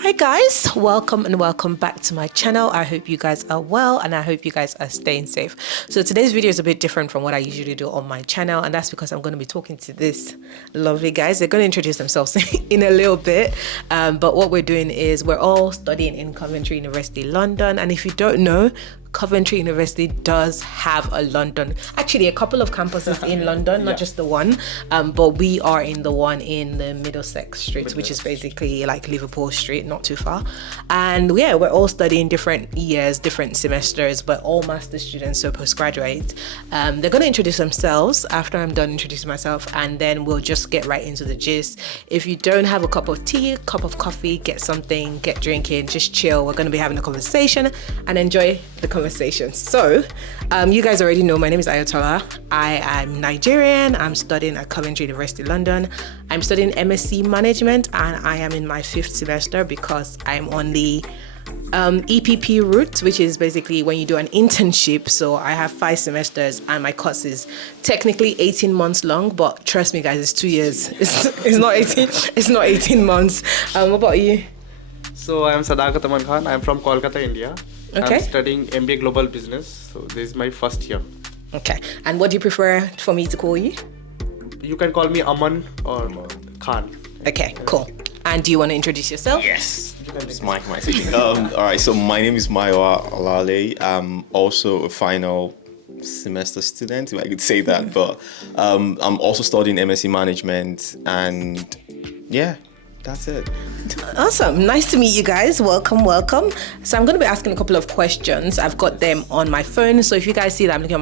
Hi guys, welcome and welcome back to my channel. I hope you guys are well and I hope you guys are staying safe. So today's video is a bit different from what I usually do on my channel, and that's because I'm going to be talking to this lovely guys. They're going to introduce themselves in a little bit, but what we're doing is we're all studying in Coventry University London, and if you don't know, Coventry University does have a a couple of campuses in London, not just the one, but we are in the one in the Middlesex Street, which is basically like Liverpool Street, not too far. And yeah, we're all studying different years, different semesters, but all master students, so postgraduate. They're going to introduce themselves after I'm done introducing myself, and then we'll just get right into the gist. If you don't have a cup of tea, cup of coffee, get something, get drinking, just chill. We're going to be having a conversation and enjoy the conversation. So you guys already know my name is Ayotolaoff. I am Nigerian. I'm studying at Coventry University London. I'm studying MSc management and I am in my 5th semester because I'm on the EPP route, which is basically when you do an internship. So I have 5 semesters and my course is technically 18 months long, but trust me guys, it's 2 years. It's not 18 months. What about you? So I am Sadakat Aman Khan. I am from Kolkata, India. Okay. I'm studying MBA Global Business. So this is my first year. Okay. And what do you prefer for me to call you? You can call me Aman or Khan. Okay, cool. And do you want to introduce yourself? Yes. It's Mike. All right. So my name is Maiwa Olale. I'm also a final semester student, if I could say that. But I'm also studying MSc management, and yeah, that's it. Awesome. Nice to meet you guys. Welcome. So I'm going to be asking a couple of questions. I've got them on my phone. So if you guys see that I'm looking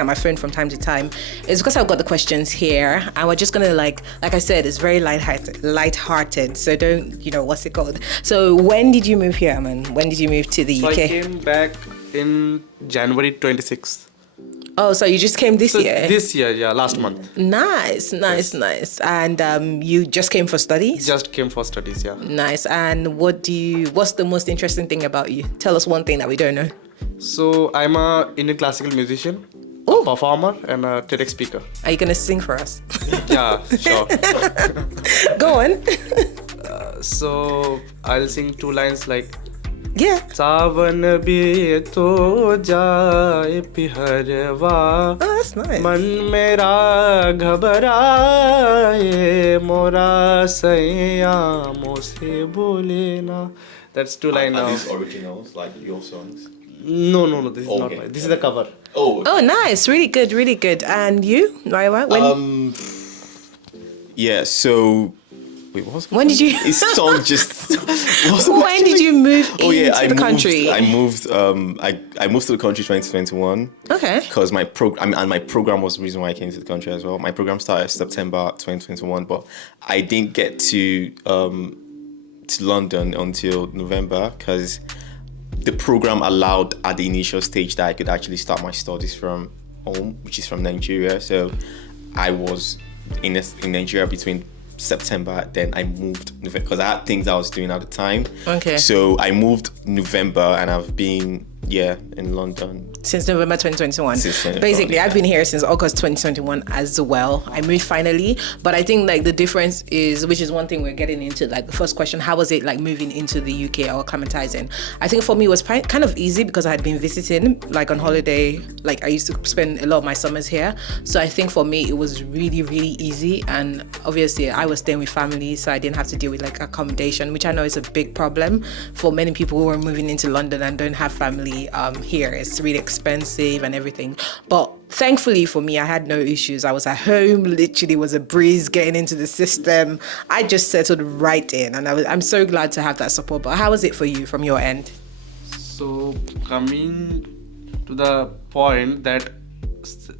at my phone from time to time, it's because I've got the questions here. And we're just going to like I said, it's very light-hearted. So don't, what's it called? So when did you move here, Aman? When did you move to the UK? I came back in January 26th. Oh, so you just came this year? This year, yeah, last month. Nice. And you just came for studies? Just came for studies, yeah. Nice. And what's the most interesting thing about you? Tell us one thing that we don't know. So I'm a Indian classical musician, a performer, and a TEDx speaker. Are you gonna sing for us? Yeah, sure. Go on. So I'll sing 2 lines like, yeah. सावन भी तो जाए पिहरवा. Oh, that's nice. मन मेरा घबराए मोरा सयामों से बोले ना. That's 2 lines now. Are these originals, like your songs? No, this is not mine. This is a cover. Oh, okay. Oh, nice. Really good. And you, Maiwa? Yeah, so when did you? His song just. When did you move into the country? I moved to the country 2021. Okay. Because my program was the reason why I came to the country as well. My program started September 2021, but I didn't get to London until November because the program allowed at the initial stage that I could actually start my studies from home, which is from Nigeria. So I was in Nigeria between September, then I moved because I had things I was doing at the time. Okay. So I moved November and I've been in London since November 2021. Basically, I've been here since August 2021 as well. I moved finally, but I think like the difference is, which is one thing we're getting into, like the first question, how was it like moving into the UK or acclimatizing? I think for me it was kind of easy because I had been visiting like on holiday. Like I used to spend a lot of my summers here. So I think for me it was really, really easy. And obviously I was staying with family, so I didn't have to deal with like accommodation, which I know is a big problem for many people who are moving into London and don't have family here. It's really expensive and everything, but thankfully for me I had no issues. I was at home, literally was a breeze getting into the system. I just settled right in, and I'm so glad to have that support. But how was it for you from your end? So coming to the point that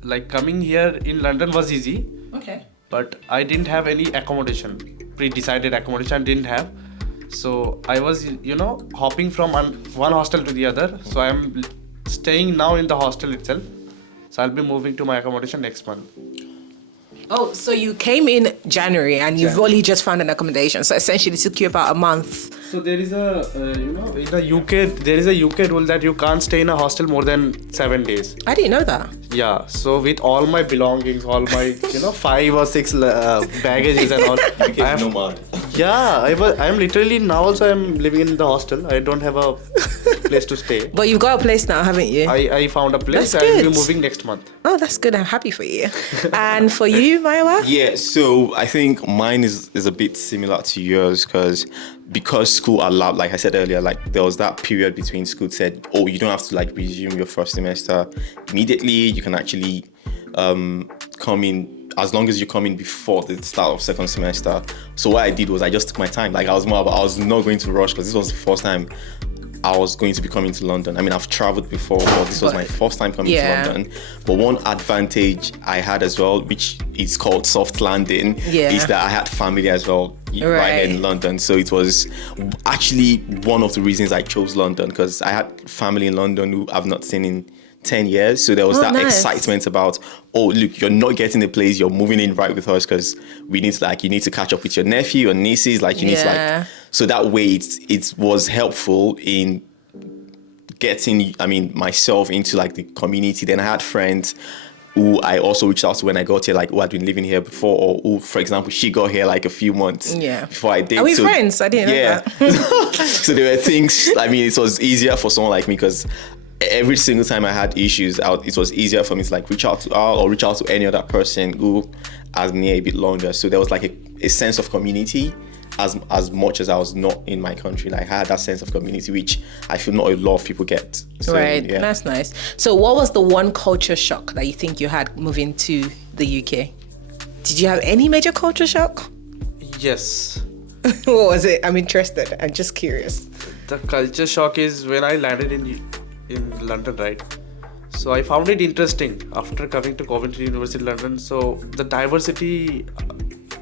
like coming here in London was easy. Okay. But I didn't have any accommodation, pre-decided accommodation I didn't have. So I was, hopping from one hostel to the other. So I'm staying now in the hostel itself. So I'll be moving to my accommodation next month. Oh, so you came in January and you've only just found an accommodation. So essentially it took you about a month. So there is a, in the UK, there is a UK rule that you can't stay in a hostel more than 7 days. I didn't know that. Yeah, so with all my belongings, all my, 5 or 6 baggages and all. I have nomad. Yeah, I'm literally now also I'm living in the hostel. I don't have a place to stay. But you've got a place now, haven't you? I found a place. That's I'll be good. moving next month. Oh, that's good. I'm happy for you. And for you, Maiwa? Yeah, so I think mine is a bit similar to yours because school allowed, like I said earlier, like there was that period between school said, oh, you don't have to like resume your first semester immediately. You can actually come in as long as you come in before the start of second semester. So what I did was I just took my time. Like I was not going to rush because this was the first time I was going to be coming to London. I mean, I've traveled before, but this was my first time coming to London. But one advantage I had as well, which is called soft landing, is that I had family as well right here in London. So it was actually one of the reasons I chose London, because I had family in London who I've not seen in 10 years. So there was excitement about, oh, look, you're not getting a place, you're moving in right with us because you need to catch up with your nephew or nieces. Like you need to so that way it was helpful in getting, myself into like the community. Then I had friends who I also reached out to when I got here, like who had been living here before, or who, for example, she got here like a few months before I did. Are we friends? I didn't know that. So there were things, it was easier for someone like me because every single time I had issues out, it was easier for me to like reach out to her or reach out to any other person who has been here a bit longer. So there was like a sense of community as much as I was not in my country. Like I had that sense of community, which I feel not a lot of people get. So, that's nice. So what was the one culture shock that you think you had moving to the UK? Did you have any major culture shock? Yes. What was it? I'm interested. I'm just curious. The culture shock is when I landed in London, right? So I found it interesting after coming to Coventry University London. So the diversity,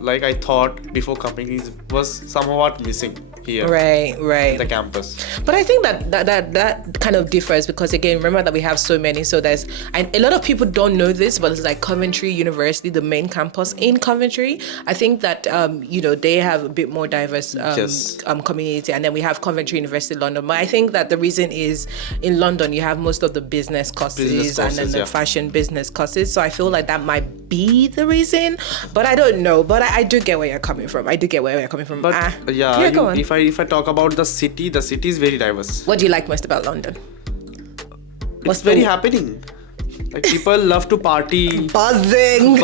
like I thought before coming, was somewhat missing here. Right. In the campus. But I think that kind of differs because, again, remember that we have so many. So there's, and a lot of people don't know this, but it's like Coventry University, the main campus in Coventry. I think that, they have a bit more diverse community. And then we have Coventry University London. But I think that the reason is in London, you have most of the business courses and then the fashion business courses. So I feel like that might be the reason, but I don't know. But I do get where you're coming from. But go on. If I talk about the city is very diverse. What do you like most about London? It's very happening. Like people love to party. Buzzing.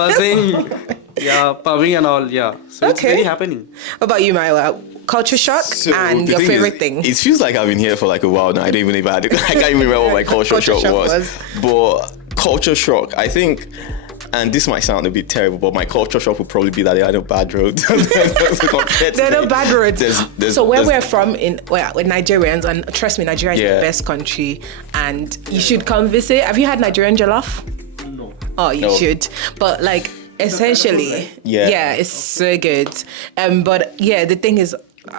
Yeah, pubbing and all. Yeah. So it's very happening. What about you, Maiwa? Culture shock and your favorite thing? It feels like I've been here for like a while now. I don't even know I can't even remember what my culture shock was. But culture shock, I think, and this might sound a bit terrible, but my culture shock would probably be that there are no bad roads. There are no bad roads. So where we're from, we're Nigerians, and trust me, Nigeria is the best country, and you should come visit. Have you had Nigerian jollof? No. Oh, you should. But like, essentially, it's so good. But the thing is,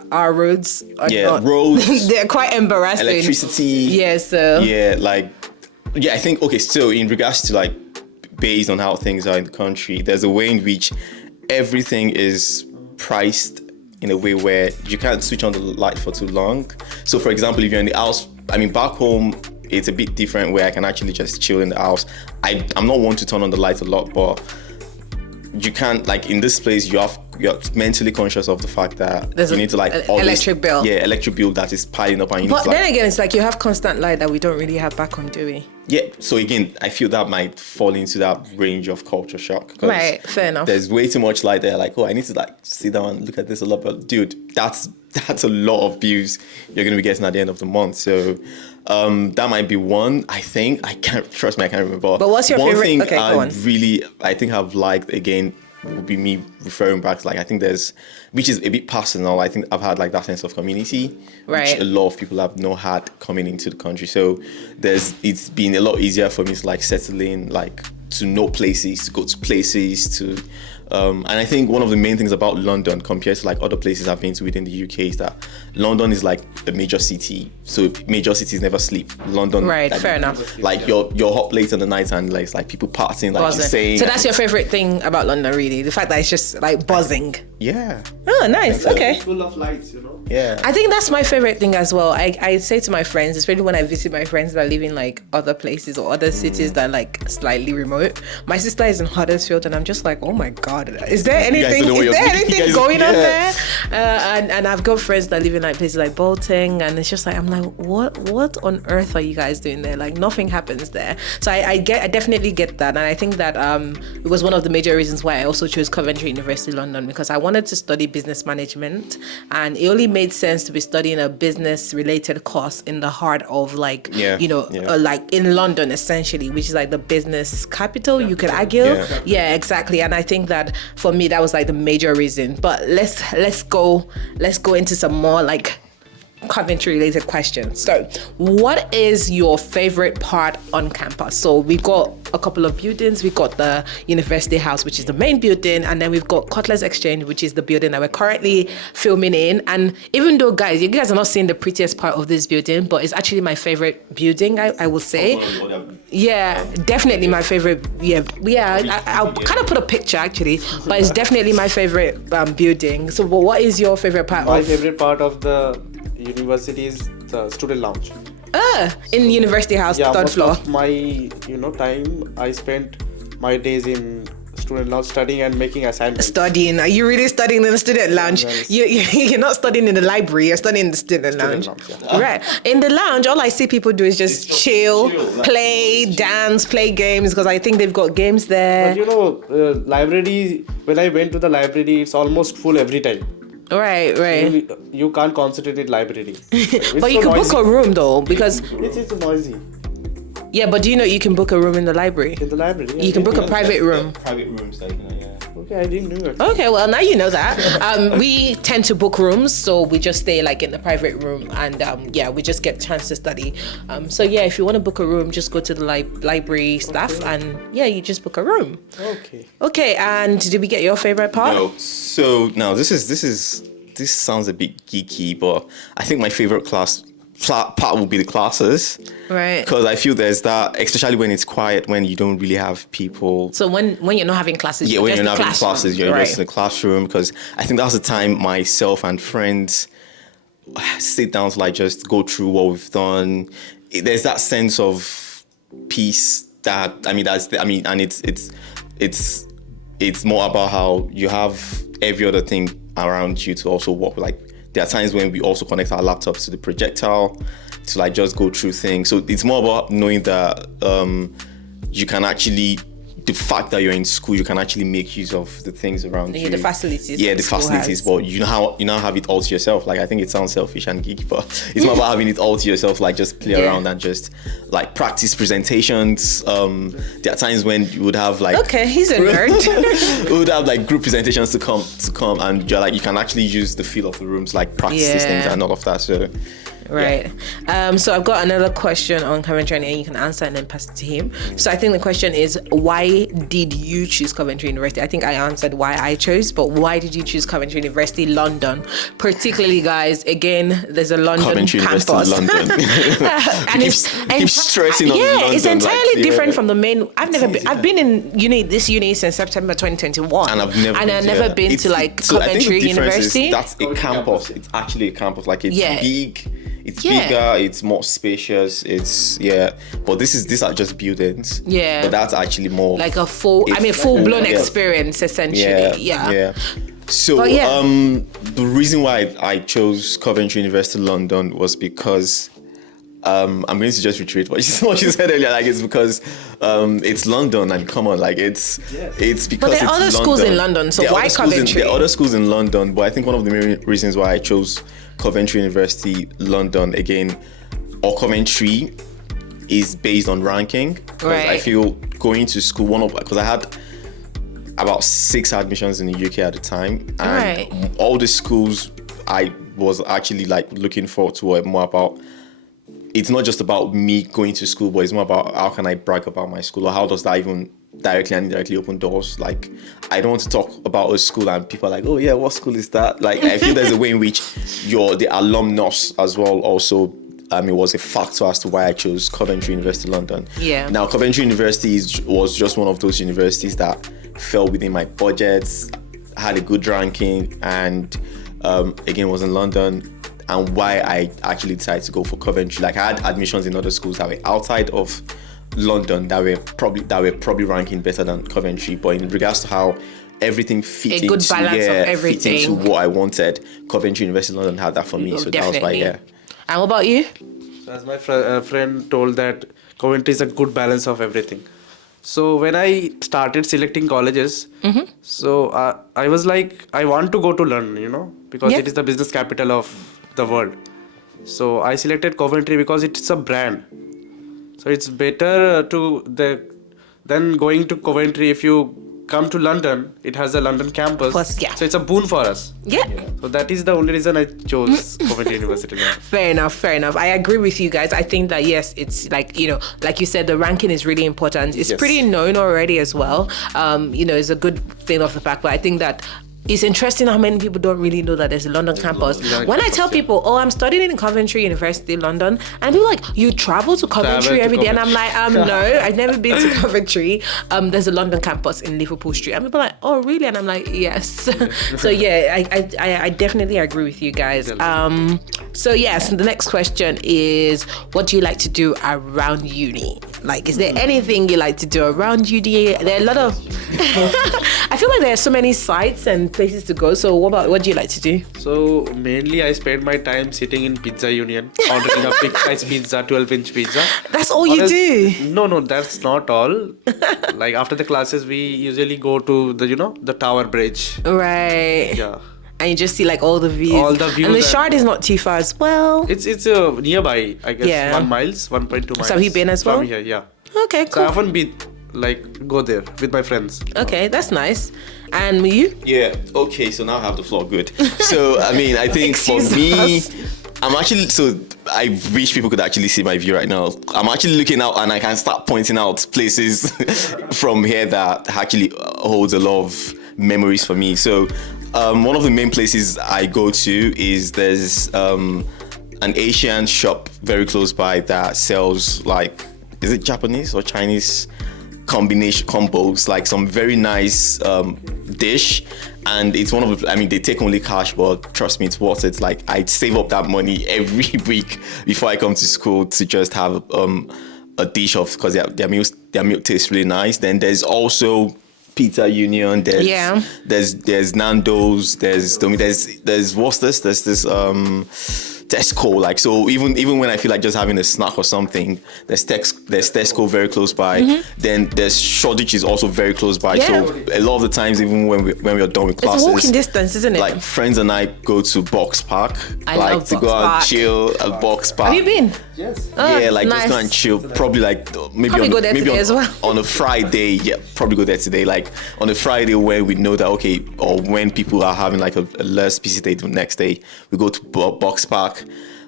our roads are not, roads. They're quite embarrassing. Electricity. Yeah, so. I think, so in regards to like, based on how things are in the country, there's a way in which everything is priced in a way where you can't switch on the light for too long. So for example, if you're in the house, back home, it's a bit different where I can actually just chill in the house. I'm not one to turn on the light a lot, but you can't, like in this place, you're mentally conscious of the fact that you need to like electric bill. Yeah, electric bill that is piling up, and but then again, it's like you have constant light that we don't really have back home, do we? Yeah. So again, I feel that might fall into that range of culture shock. Right. Fair enough. There's way too much light there. Like, I need to like sit down and look at this a lot. But dude, that's a lot of views you're gonna be getting at the end of the month. So that might be one. I think I can't remember. But what's your favorite? One thing I think I've liked again would be me referring back to like, I think which is a bit personal. I think I've had like that sense of community, which a lot of people have not had coming into the country. So it's been a lot easier for me to like settle in, like to know places, to go to places, to and I think one of the main things about London compared to like other places I've been to within the UK is that London is like a major city. So major cities never sleep. London, fair enough. Like you're up late in the night and like, it's like people partying, like you're saying. So that's your favorite thing about London, really? The fact that it's just like buzzing. Yeah. Oh, nice. Okay. It's full of lights, Yeah. I think that's my favorite thing as well. I say to my friends, especially when I visit my friends that live in like other places or other cities that are like slightly remote. My sister is in Huddersfield and I'm just like, oh my God. God, is there anything? don't know what Is there you're thinking. anything You guys- going on yeah. there? And I've got friends that live in like places like Bolton, and it's just like I'm like, what on earth are you guys doing there? Like nothing happens there. So I definitely get that, and I think that it was one of the major reasons why I also chose Coventry University London, because I wanted to study business management, and it only made sense to be studying a business related course in the heart of like like in London essentially, which is like the business capital, you could argue. Yeah, exactly. And I think that for me that was like the major reason. But let's go into some more like Coventry related questions. So what is your favorite part on campus? So we've got a couple of buildings. We've got the University House, which is the main building, and then we've got Cutler's Exchange, which is the building that we're currently filming in. And even though you guys are not seeing the prettiest part of this building, but it's actually my favorite building, I will say. Yeah, definitely my favorite. I'll kind of put a picture actually, but it's definitely my favorite building. So what is your favorite part? My favorite part of the university is the student lounge. In University House, third floor. Most of my time I spent my days in student lounge studying and making assignments. Studying? Are you really studying in the student lounge? Yes. You're not studying in the library. You're studying in the student lounge. Right. In the lounge, all I see people do is just chill, play, dance, play games, because I think they've got games there. But library. When I went to the library, it's almost full every time. Right. You can't concentrate in library. But you can book a room though, because it's noisy. Yeah, but do you know you can book a room in the library? In the library, yeah. You can book a private room. Private rooms, like, Okay, I didn't know it. Okay, well now you know that. We tend to book rooms, so we just stay like in the private room, and we just get a chance to study. So if you want to book a room, just go to the library staff, and you just book a room. Okay, and did we get your favorite part? No. So now this sounds a bit geeky, but I think my favorite part will be the classes, right? Because I feel there's that, especially when it's quiet, when you don't really have people. So when you're not having classes, when you're not having classes, you're just in the classroom. Because I think that's the time myself and friends sit down to like just go through what we've done. There's that sense of peace that and it's more about how you have every other thing around you to also work with. Like there are times when we also connect our laptops to the projectile to like just go through things. So it's more about knowing that you can actually, the fact that you're in school, you can actually make use of the things around you. The facilities. Yeah, the facilities, but you now have it all to yourself. Like I think it sounds selfish and geeky, but it's not about having it all to yourself. Like just play around and just like practice presentations. There are times when you would have like he's a nerd. we would have like group presentations to come, and you're like you can actually use the feel of the rooms, like practice these things and all of that. So. Right. So I've got another question on Coventry, and you can answer and then pass it to him. So I think the question is, why did you choose Coventry University? I think I answered why I chose, but why did you choose Coventry University London? Particularly, guys, again, there's a London Coventry campus. University London. And keep stressing on London. It's entirely different from the main. I've been in this uni since September 2021, and I've never been to like Coventry University. That's a campus. It's actually a campus. Like it's big. It's bigger, it's more spacious, but these are just buildings. But that's actually more like a full-blown experience essentially. So the reason why I chose Coventry University London was because I'm going to just reiterate what you said earlier. Like it's because it's London, and come on, like it's because but there are other schools in London, so why Coventry? There are other schools in London, but I think one of the main reasons why I chose Coventry University London again, or Coventry, is based on ranking. Right. I feel going to school because I had about 6 admissions in the UK at the time, and all the schools I was actually like looking forward to were more about. It's not just about me going to school, but it's more about how can I brag about my school, or how does that even directly and indirectly open doors. Like I don't want to talk about a school and people are like, oh yeah, what school is that? Like I feel there's a way in which the alumnus as well also was a factor as to why I chose Coventry University London. Now Coventry University was just one of those universities that fell within my budgets, had a good ranking, and again was in London. And why I actually decided to go for Coventry. Like I had admissions in other schools that were outside of London that were probably ranking better than Coventry. But in regards to how everything fit A good into, balance of everything. fit into what I wanted. Coventry University London had that for me, so that was why. Yeah. And what about you? So as my friend told that Coventry is a good balance of everything. So when I started selecting colleges, so I was like, I want to go to London, because it is the business capital of the world. So I selected Coventry because it's a brand. So it's better than going to Coventry. If you come to London, it has a London campus. Yeah. So it's a boon for us. Yeah. So that is the only reason I chose Coventry University. Fair enough. I agree with you guys. I think that yes, it's like, like you said, the ranking is really important. It's pretty known already as well. It's a good thing of the fact, but I think that it's interesting how many people don't really know that there's a London campus. When I tell people, I'm studying in Coventry University London, and they're like, you travel to Coventry every day? And I'm like, no, I've never been to Coventry. There's a London campus in Liverpool Street. And people are like, oh, really? And I'm like, yes. So yeah, I definitely agree with you guys. So the next question is, what do you like to do around uni? Like, is there anything you like to do around uni? There are a lot of, I feel like there are so many sites and places to go. So what do you like to do? So mainly I spend my time sitting in Pizza Union, ordering a big size pizza, 12-inch pizza. That's all you do? No, that's not all. Like after the classes, we usually go to the Tower Bridge. Right. Yeah. And you just see like all the views. And the Shard is not too far as well. It's nearby, I guess. 1 mile, 1.2 miles. So have you been as well? From here, yeah. Okay, cool. So I often go there with my friends. Okay, that's nice. And you? Yeah. Okay. So now I have the floor. Good. So I think for me, I'm actually, so I wish people could actually see my view right now. I'm actually looking out and I can start pointing out places from here that actually holds a lot of memories for me. So one of the main places I go to is there's an Asian shop very close by that sells is it Japanese or Chinese combination combos, like some very nice dish, and it's one of the, they take only cash, but trust me, it's worth it. Like I save up that money every week before I come to school to just have a dish of, because their milk tastes really nice. Then there's also Pizza Union, there's Nando's, there's what's this? There's this Tesco, like, so even when I feel like just having a snack or something, there's Tesco very close by. Then there's Shoreditch is also very close by. So a lot of the times, even when we're done with classes, it's a walking distance, isn't it? Like friends and I go to Box Park. I love to Box go Park. and chill at Box Park. Have you been? Yes. Nice. Just go and chill. Probably go there today as well. On a Friday. Yeah, probably go there today. Like on a Friday where we know that or when people are having like a less busy day the next day, we go to Box Park.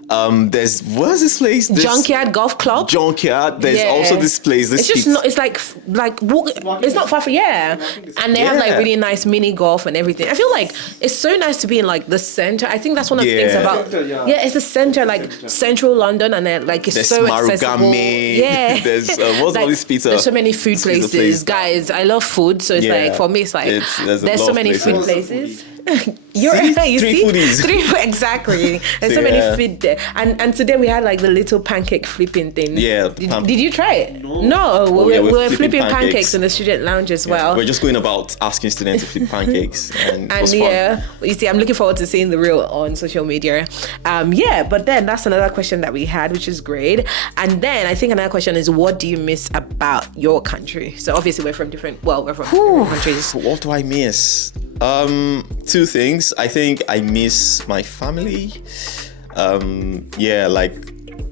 What's this place? Junkyard Golf Club. Junkyard. There's also this place. It's just not. It's like it's not far from and they have like really nice mini golf and everything. I feel like it's so nice to be in like the center. I think that's one of the things about. It's the center, like central London, and then like it's so accessible. Yeah. There's what's all this pizza? There's so many food places, guys. I love food, so it's like for me, it's like there's so many food places. You see? Foodies. Exactly. There's so many food there. And today we had like the little pancake flipping thing. Yeah. Did you try it? No. We were flipping pancakes in the student lounge as well. We're just going about asking students to flip pancakes. And it was fun. You see, I'm looking forward to seeing the reel on social media. But then that's another question that we had, which is great. And then I think another question is, what do you miss about your country? So obviously we're from different countries. What do I miss? Two things. I think I miss my family.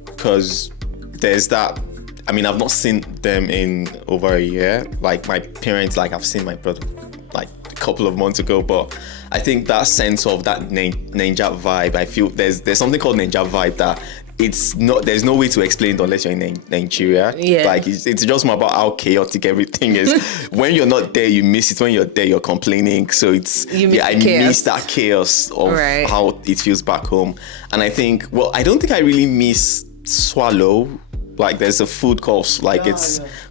Because there's that. I've not seen them in over a year. Like my parents, I've seen my brother like a couple of months ago, but I think that sense of that Ninja vibe, I feel there's something called Ninja vibe that there's no way to explain it unless you're in Nigeria. Yeah. Like it's just more about how chaotic everything is. When you're not there, you miss it. When you're there, you're complaining. So I miss that chaos of how it feels back home. And I think, I don't think I really miss Swallow. Like there's a food called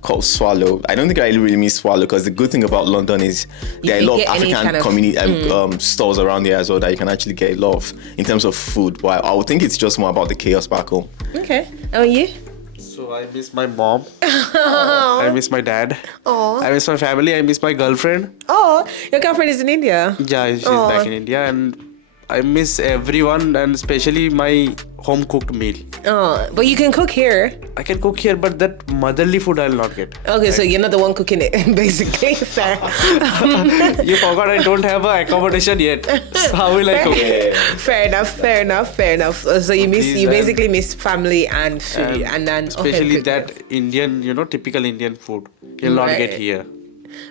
called Swallow. I don't think I really miss Swallow, because the good thing about London is there are a lot of African community stores around here as well that you can actually get a lot of in terms of food. But I would think it's just more about the chaos back home. Okay. And you? So I miss my mom. I miss my dad. Oh. I miss my family. I miss my girlfriend. Oh, your girlfriend is in India. Yeah, she's Oh. back in India, and I miss everyone, and especially my home cooked meal. Oh, but you can cook here. I can cook here, but that motherly food I'll not get. Okay, so you're not the one cooking it, basically. Fair. You forgot I don't have a accommodation yet. So how will I cook? Fair enough. So you Please, basically miss family and food, and then Especially okay, that Indian, typical Indian food. You'll not get Right. here.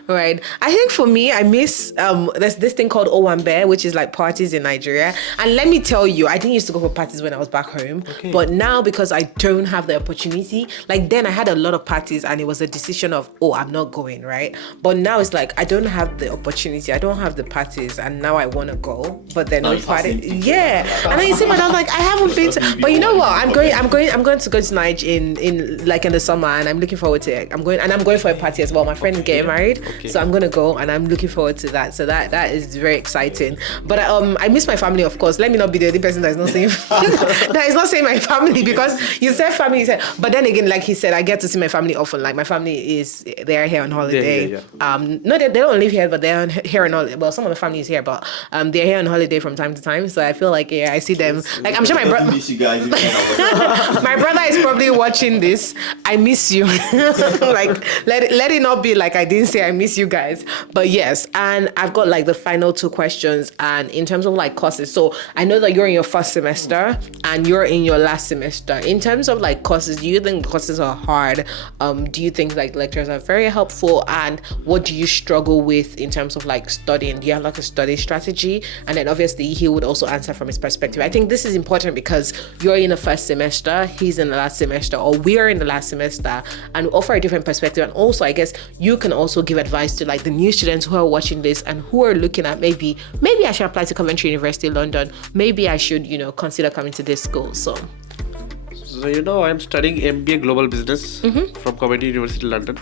Right. I think for me, I miss there's this thing called Owambe, which is like parties in Nigeria. And let me tell you, I didn't used to go for parties when I was back home. Okay. But now because I don't have the opportunity, like then I had a lot of parties and it was a decision of, oh, I'm not going, right? But now it's like I don't have the opportunity, I don't have the parties, and now I want to go. But then no party. Yeah. And then you see my dad like, I haven't been to, but you know what? I'm going to go to Niger in like in the summer, and I'm looking forward to it. I'm going for a party as well. My friend is getting married. So I'm gonna go, and I'm looking forward to that. So that is very exciting. But I miss my family, of course. Let me not be the only person that is not saying that is not saying my family, because you said family. But then again, like he said, I get to see my family often. Like my family they are here on holiday. Yeah. No, they don't live here, but they're here on holiday. Well, some of the family is here, but they're here on holiday from time to time. So I feel like I see them. Like I'm sure my brother. miss you guys. My brother is probably watching this. I miss you. Like let it not be like I didn't say I miss you guys. But yes, and I've got like the final two questions. And in terms of like courses, so I know that you're in your first semester and you're in your last semester. In terms of like courses, do you think courses are hard? Do you think like lectures are very helpful? And what do you struggle with in terms of like studying? Do you have like a study strategy? And then obviously he would also answer from his perspective. I think this is important because you're in the first semester, he's in the last semester, or we're in the last semester, and we offer a different perspective. And also I guess you can also give advice to like the new students who are watching this and who are looking at maybe I should apply to Coventry University London, maybe I should consider coming to this school. So I'm studying MBA Global Business from Coventry University London.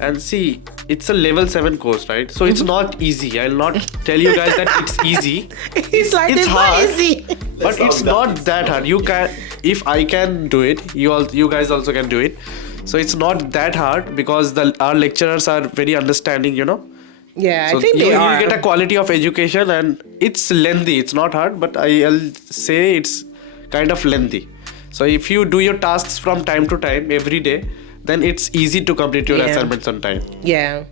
And see, it's a level 7 course, right? So it's not easy. I'll not tell you guys that it's easy. it's hard, not easy. But it's not that hard. You can, if I can do it, you guys also can do it. So it's not that hard because our lecturers are very understanding, Yeah, so I think you are. get a quality of education, and it's lengthy. It's not hard, but I'll say it's kind of lengthy. So if you do your tasks from time to time every day, then it's easy to complete your assignments on time. Yeah.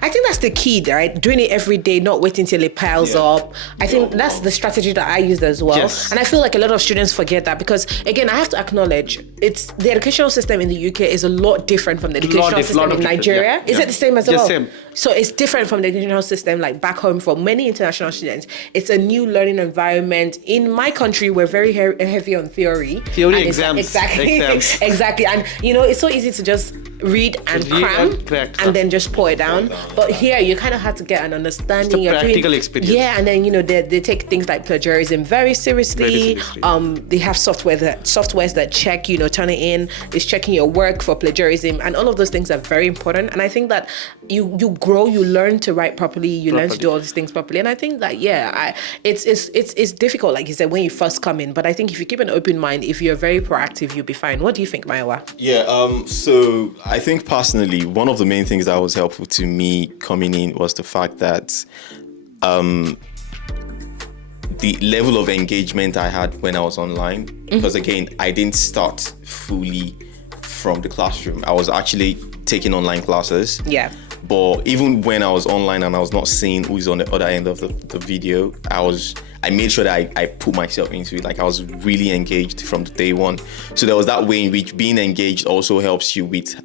I think that's the key, right? Doing it every day, not waiting till it piles up. I think that's the strategy that I used as well. Yes. And I feel like a lot of students forget that because, again, I have to acknowledge it's the educational system in the UK is a lot different from the educational system in Nigeria. Is it the same as well? Yes, same. So it's different from the educational system like back home for many international students. It's a new learning environment. In my country, we're very heavy on theory. Theory exams. Exactly. Exams. Exactly. And, it's so easy to just read and cram and then just pour it down. But here you kind of have to get an understanding. It's a practical experience. Yeah, and then they take things like plagiarism very seriously. They have softwares that check, turn it in, is checking your work for plagiarism, and all of those things are very important. And I think that you grow, you learn to write properly, you learn to do all these things properly. And I think that it's difficult, like you said, when you first come in. But I think if you keep an open mind, if you're very proactive, you'll be fine. What do you think, Maiwa? Yeah, so I think personally, one of the main things that was helpful to me coming in was the fact that the level of engagement I had when I was online, because again, I didn't start fully from the classroom. I was actually taking online classes. Yeah. But even when I was online and I was not seeing who's on the other end of the video, I made sure that I put myself into it. Like I was really engaged from the day one. So there was that way in which being engaged also helps you with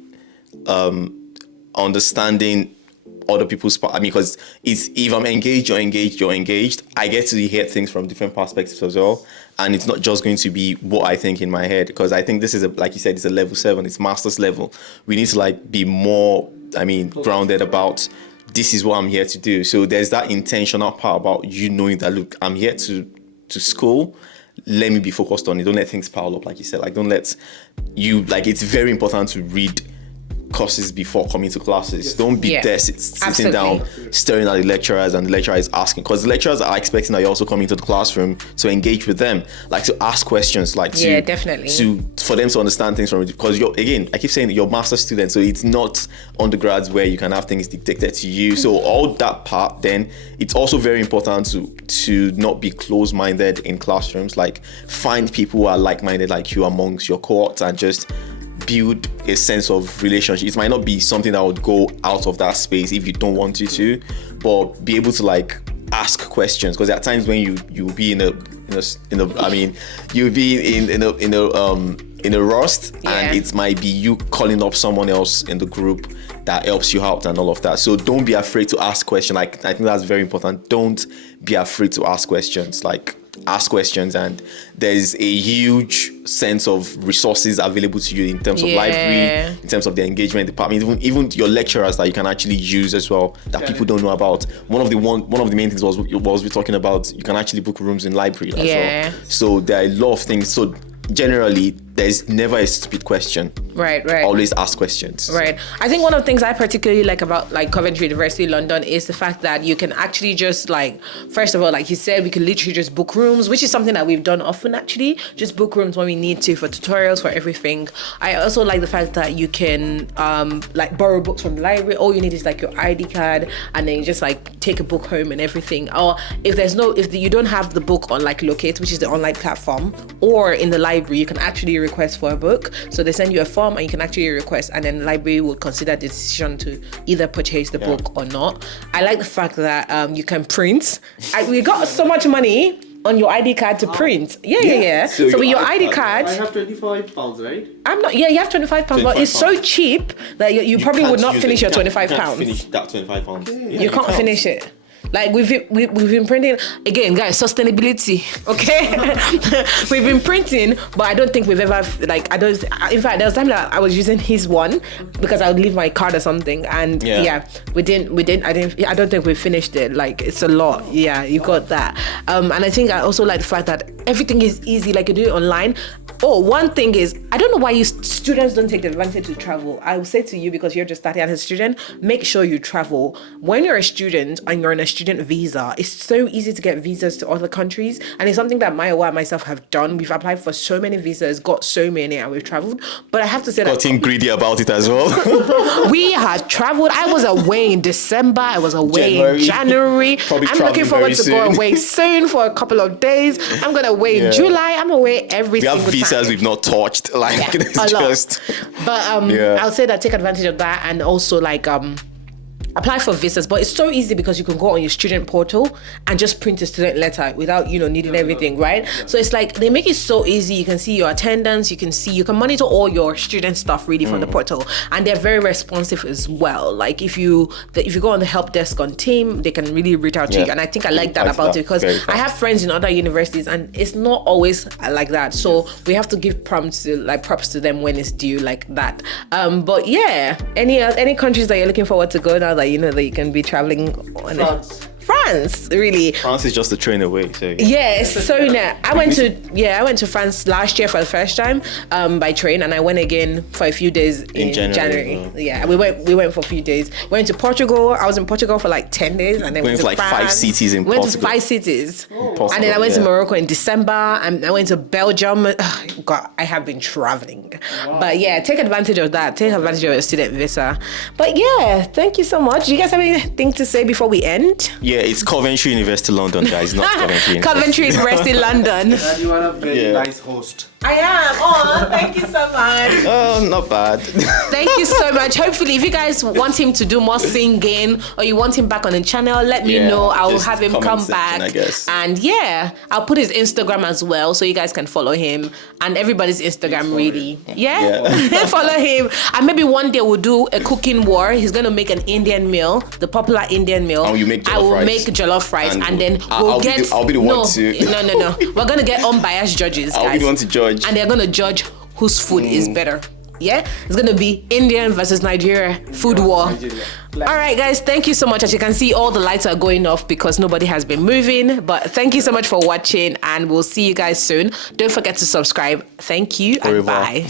understanding other people's part. I mean, because if I'm engaged, you're engaged. I get to hear things from different perspectives as well. And it's not just going to be what I think in my head, because I think this is like you said, it's a level 7, it's master's level. We need to be more, grounded about this is what I'm here to do. So there's that intentional part about knowing that, look, I'm here to school. Let me be focused on it. Don't let things pile up, like you said. Don't let it's very important to read courses before coming to classes. Yes. Don't be Yeah. there sitting Absolutely. down staring at the lecturers and the lecturer is asking, because the lecturers are expecting that you're also coming to the classroom to engage with them, like to ask questions, like to definitely. for them to understand things from it. Because I keep saying you're master student, so it's not undergrads where you can have things dictated to you. So all that part, then it's also very important to not be close-minded in classrooms. Like find people who are like-minded like you amongst your cohorts and just build a sense of relationship. It might not be something that would go out of that space if you don't want you to, but be able to like ask questions, because there are times when you'll be in a rust, and it might be you calling up someone else in the group that helps you out and all of that. So don't be afraid to ask questions. Like I think that's very important. Don't be afraid to ask questions. Like ask questions, and there's a huge sense of resources available to you in terms of library, in terms of the engagement department, even your lecturers that you can actually use as well that people don't know about. One of the main things was we're talking about, you can actually book rooms in library as well. So there are a lot of things. So generally there's never a stupid question. Right. Always ask questions. Right. I think one of the things I particularly like about like Coventry University London is the fact that you can actually just like, first of all, like you said, we can literally just book rooms, which is something that we've done often actually, just book rooms when we need to for tutorials, for everything. I also like the fact that you can like borrow books from the library. All you need is like your ID card, and then you just like take a book home and everything. Or if you don't have the book on like Locate, which is the online platform, or in the library, you can actually request for a book. So they send you a form and you can actually request, and then the library will consider the decision to either purchase the book or not. I like the fact that you can print. We got so much money on your ID card to print. Yeah. So with your ID card, I have £25, right? I'm not. Yeah, you have £25, but it's so cheap that you probably would not finish your £25. You can't finish that £25. You can't finish it. Like we've been printing again, guys. Sustainability, okay? We've been printing, but I don't think we've ever like. In fact, there was time that I was using his one because I would leave my card or something, and we didn't. I don't think we finished it. Like it's a lot. Yeah, you got that. And I think I also like the fact that everything is easy. Like you do it online. Oh, one thing is, I don't know why you students don't take the advantage to travel. I will say to you, because you're just starting as a student, make sure you travel. When you're a student and you're on a student visa, it's so easy to get visas to other countries. And it's something that Maya and myself have done. We've applied for so many visas, got so many, and we've traveled. But I have to say Getting greedy about it as well. we had traveled. I was away in December. I was away in January. I'm looking forward to go away soon for a couple of days. I'm going away in July. I'm away every single time. We have visas we've not touched. Like, it's a just... lot. But I'll say that take advantage of that, and also like apply for visas. But it's so easy because you can go on your student portal and just print a student letter without needing everything, right? So it's like they make it so easy. You can see your attendance, you can monitor all your student stuff really from the portal, and they're very responsive as well. Like if you go on the help desk on team, they can really reach out to you, and I think I like that about it, because I have friends in other universities and it's not always like that. So we have to give props to them when it's due like that. But yeah, any countries that you're looking forward to go now that you know that you can be traveling on France, really. France is just a train away. So so now I went to France last year for the first time by train, and I went again for a few days in January. Yeah, we went for a few days. Went to Portugal. I was in Portugal for like 10 days, and then went to like France. 5 cities in Portugal. Went to 5 cities, and then I went to Morocco in December, and I went to Belgium. God, I have been traveling, but yeah, take advantage of that. Take advantage of your student visa. But yeah, thank you so much. Do you guys have anything to say before we end? Yeah, it's Coventry University London, guys, not Coventry University. Coventry University London. And you are a very nice host. I am. Oh, thank you so much. Oh, not bad. Thank you so much. Hopefully, if you guys want him to do more singing, or you want him back on the channel, let me know. I'll have him come back. I guess. And I'll put his Instagram as well, so you guys can follow him, and everybody's Instagram really. Yeah. Follow him, and maybe one day we'll do a cooking war. He's gonna make an Indian meal, the popular Indian meal. And you make jollof rice. I will make jollof rice, and then I'll be the one to. No. We're gonna get unbiased judges, guys. I'll be the one to judge. And they're gonna judge whose food is better. Yeah, it's gonna be Indian versus Nigeria food war. All right, guys, thank you so much. As you can see, all the lights are going off because nobody has been moving. But thank you so much for watching, and we'll see you guys soon. Don't forget to subscribe. Thank you, and bye.